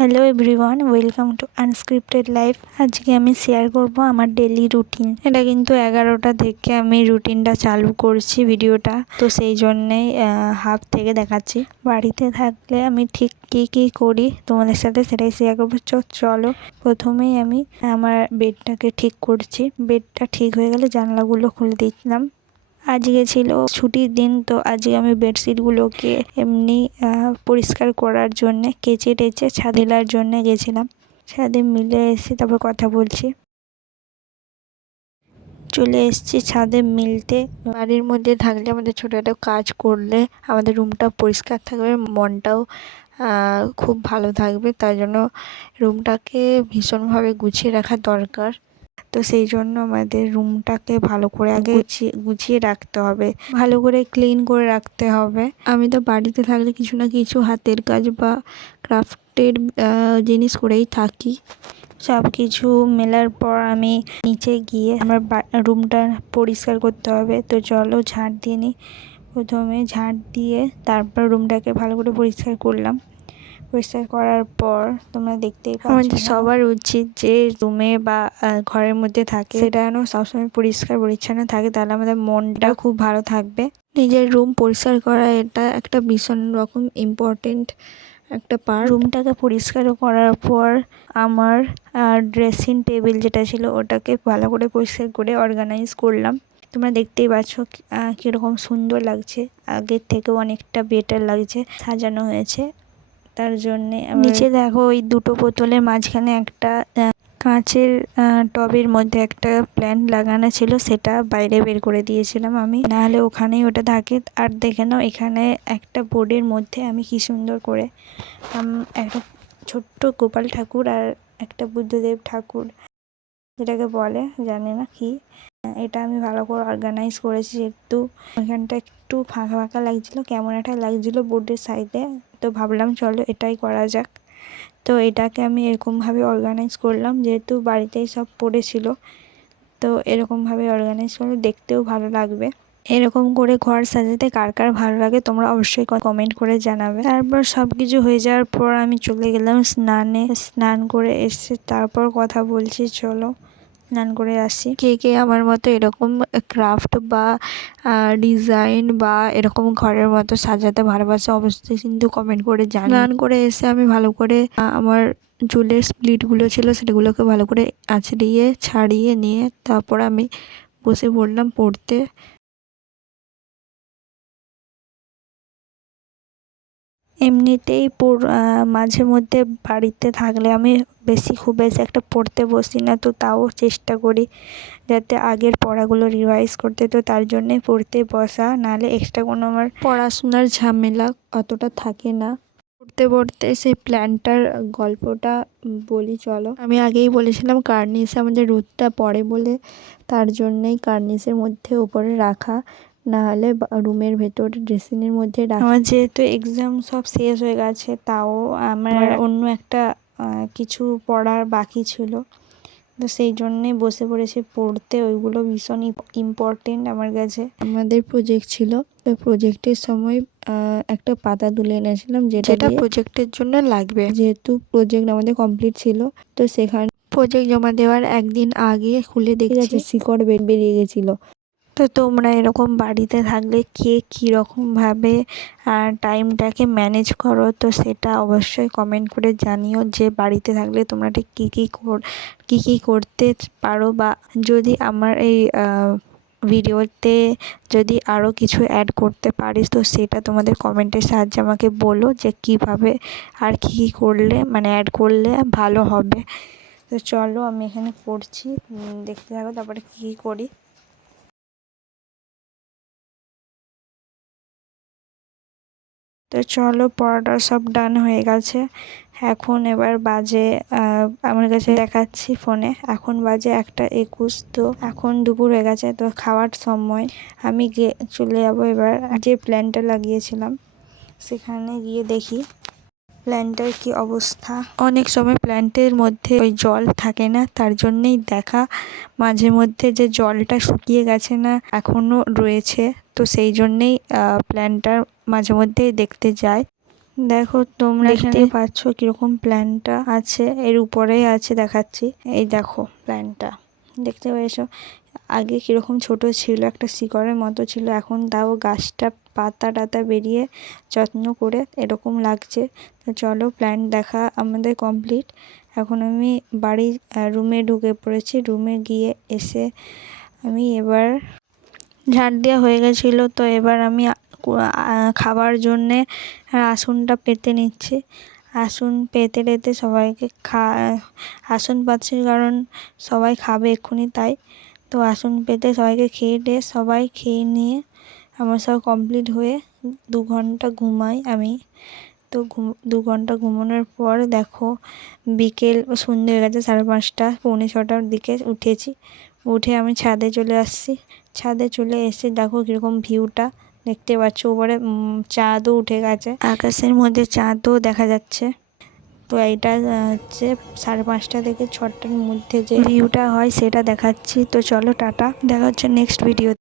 Hello everyone, welcome to unscripted life. আজকে আমি share করব আমার ডেলি রুটিন। এটা কিন্তু 11টা থেকে আমি রুটিনটা চালু করছি ভিডিওটা, তো সেই জন্যেই হাফ থেকে দেখাচ্ছি। বাড়িতে থাকলে আমি ঠিক কী করি তোমাদের সাথে সেটাই শেয়ার করবো। চলো প্রথমেই আমি আমার বেডটাকে ঠিক করছি। বেডটা ঠিক হয়ে গেলে জানলাগুলো খুলে দিচ্ছিলাম। আজকে ছিল ছুটির দিন, তো আজকে আমি বেডশিটগুলোকে এমনি পরিষ্কার করার জন্য কেচে টেচে ছাদে দেওয়ার জন্য গেছিলাম। ছাদে মিলে এসে তারপর কথা বলছি। চলে এসেছি ছাদে মিলতে। বাড়ির মধ্যে থাকলে আমাদের ছোটোখাটো কাজ করলে আমাদের রুমটা পরিষ্কার থাকবে, মনটাও খুব ভালো থাকবে। তাই জন্য রুমটাকে ভীষণভাবে গুছিয়ে রাখা দরকার। তো সেই জন্য আমাদের রুমটাকে ভালো করে আগে গুছিয়ে রাখতে হবে, ভালো করে ক্লিন করে রাখতে হবে। আমি তো বাড়িতে থাকলে কিছু না কিছু হাতের কাজ বা ক্রাফটের জিনিস করেই থাকি। সব কিছু মেলার পর আমি নিচে গিয়ে আমার রুমটা পরিষ্কার করতে হবে। তো চলো ঝাঁট দিয়ে নিই। প্রথমে ঝাঁট দিয়ে তারপর রুমটাকে ভালো করে পরিষ্কার করলাম। পরিষ্কার করার পর তোমরা দেখতেই পাচ্ছ, আমাদের সবার উচিত যে রুমে বা ঘরের মধ্যে থাকে সেটা যেন সবসময় পরিষ্কার পরিচ্ছন্ন থাকে, তাহলে আমাদের মনটা খুব ভালো থাকবে। নিজের রুম পরিষ্কার করা এটা একটা ভীষণ রকম ইম্পর্টেন্ট একটা পার্ট। রুমটাকে পরিষ্কার করার পর আমার ড্রেসিং টেবিল যেটা ছিল ওটাকে ভালো করে পরিষ্কার করে অর্গানাইজ করলাম। তোমরা দেখতেই পাচ্ছ কীরকম সুন্দর লাগছে, আগের থেকেও অনেকটা বেটার লাগছে, সাজানো হয়েছে। তার জন্যে নিচে দেখো ওই দুটো বোতলের মাঝখানে একটা কাঁচের টবের মধ্যে একটা প্ল্যান্ট লাগানো ছিল, সেটা বাইরে বের করে দিয়েছিলাম আমি, নাহলে ওখানেই ওটা থাকে। আর দেখে নাও এখানে একটা বোর্ডের মধ্যে আমি কি সুন্দর করে একটা ছোট্ট গোপাল ঠাকুর আর একটা বুদ্ধদেব ঠাকুর যেটাকে বলে জানি না কি, এটা আমি ভালো করে অর্গানাইজ করেছি। যেহেতু ওইখানটা একটু ফাঁকা ফাঁকা লাগছিলো, কেমন একটা লাগছিলো বোর্ডের সাইডে, তো ভাবলাম চলো এটাই করা যাক। তো এটাকে আমি এরকমভাবে অর্গানাইজ করলাম, যেহেতু বাড়িতেই সব পড়েছিল, তো এরকমভাবে অর্গানাইজ করলে দেখতেও ভালো লাগবে। এরকম করে ঘর সাজাতে কার কার ভালো লাগে তোমরা অবশ্যই কমেন্ট করে জানাবে। তারপর সব কিছু হয়ে যাওয়ার পর আমি চলে গেলাম স্নানে। স্নান করে এসে তারপর কথা বলছি, চলো স্নান করে আসি। কে কে আমার মতো এরকম ক্রাফট বা ডিজাইন বা এরকম ঘরের মতো সাজাতে ভালোবাসে অবশ্যই কিন্তু কমেন্ট করে জানাবে। স্নান করে এসে আমি ভালো করে আমার চুলের স্প্লিটগুলো ছিল সেগুলোকে ভালো করে আঁচড়িয়ে ছাড়িয়ে নিয়ে তারপর আমি বসে পড়লাম পড়তে। এমনিতেই মাঝে মধ্যে বাড়িতে থাকলে আমি খুব বেশি একটা পড়তে বসি না, তো তাও চেষ্টা করি যাতে আগের পড়াগুলো রিভাইজ করতে, তো তার জন্যে পড়তে বসা, নাহলে এক্সট্রা কোনো আমার পড়াশোনার ঝামেলা অতটা থাকে না। পড়তে পড়তে সেই প্ল্যানটার গল্পটা বলি চলো। আমি আগেই বলেছিলাম কার্নিশে আমাদের রোদটা পড়ে বলে, তার জন্যেই কার্নিশের মধ্যে উপরে রাখা, নাহলে রুমের ভেতরে ড্রেসিংয়ের মধ্যে রাখা। আমার যেহেতু এক্সাম সব শেষ হয়ে গেছে, তাও আমার অন্য একটা কিছু পড়ার বাকি ছিল, তো সেই জন্যে বসে পড়েছি পড়তে। ওইগুলো ভীষণ ইম্পর্টেন্ট আমার কাছে। আমাদের প্রজেক্ট ছিল, তো প্রজেক্টের সময় একটা পাতা তুলে এনেছিলাম যেটা প্রজেক্টের জন্য লাগবে। যেহেতু প্রজেক্ট আমাদের কমপ্লিট ছিল, তো সেখানে প্রজেক্ট জমা দেওয়ার একদিন আগে খুলে দেখছি শিকড় বেরিয়ে গেছিলো। তো তোমরা এরকম বাড়িতে থাকলে কে কীরকমভাবে টাইমটাকে ম্যানেজ করো, তো সেটা অবশ্যই কমেন্ট করে জানিও যে বাড়িতে থাকলে তোমরা ঠিক কী করতে পারো, বা যদি আমার এই ভিডিওতে যদি আরও কিছু অ্যাড করতে পারিস তো সেটা তোমাদের কমেন্টের সাহায্যে আমাকে বলো যে কীভাবে আর কী করলে অ্যাড করলে ভালো হবে। তো চলো আমি এখানে করছি, দেখতে থাকো তারপরে কী করি। তো চলো পড়াটা সব ডান হয়ে গেছে। এখন এবার বাজে আমার কাছে দেখাচ্ছি ফোনে, এখন বাজে 1:21। তো এখন দুপুর হয়ে গেছে, তো খাওয়ার সময় আমি চলে যাবো এবার যে প্ল্যানটা লাগিয়েছিলাম সেখানে গিয়ে দেখি প্ল্যান্টের কি অবস্থা। অনেক সময় প্ল্যান্টের মধ্যে ওই জল থাকে না, তার জন্যেই দেখা মাঝে মধ্যে যে জলটা শুকিয়ে গেছে না এখনও রয়েছে, তো সেই জন্যেই প্ল্যান্টটার মাঝে মধ্যেই দেখতে যায়। দেখো তোমরা এখানে পাচ্ছ কিরকম প্ল্যানটা আছে, এর উপরেই আছে দেখাচ্ছি। এই দেখো প্ল্যানটা দেখতে পেয়েছো, আগে কিরকম ছোট ছিল, একটা শিকড়ের মতো ছিল, এখন তাও গাছটা পাতা টাতা বেরিয়ে যত্ন করে এরকম লাগছে। তো চলো প্ল্যান্ট দেখা আমাদের কমপ্লিট। এখন আমি বাড়ির রুমে ঢুকে পড়েছি। রুমে গিয়ে এসে আমি এবার ঝাড় দেওয়া হয়ে গেছিলো, তো এবার আমি খাবার জন্যে আসনটা পেতে নিচ্ছি। আসন পেতে টেতে সবাইকে আসন পাচ্ছি, কারণ সবাই খাবে এক্ষুনি তাই। তো আসন পেতে সবাইকে খেয়ে টেয়ে সবাই খেয়ে নিয়ে আমার সব কমপ্লিট হয়ে 2 ঘন্টা ঘুমাই আমি। তো 2 ঘন্টা ঘুমানোর পর দেখো বিকেল সন্ধ্যে হয়ে গেছে, 5:30 পৌনে 6টার দিকে উঠেছি। উঠে আমি ছাদে চলে আসছি। ছাদে চলে এসে দেখো কীরকম ভিউটা দেখতে পাচ্ছ, উপরে চাঁদও উঠে গেছে, আকাশের মধ্যে চাঁদও দেখা যাচ্ছে। তো এইটা হচ্ছে 5:30 থেকে 6টার মধ্যে যে ভিউটা হয় সেটা দেখাচ্ছি। তো চলো টাটা, দেখা হচ্ছে নেক্সট ভিডিও।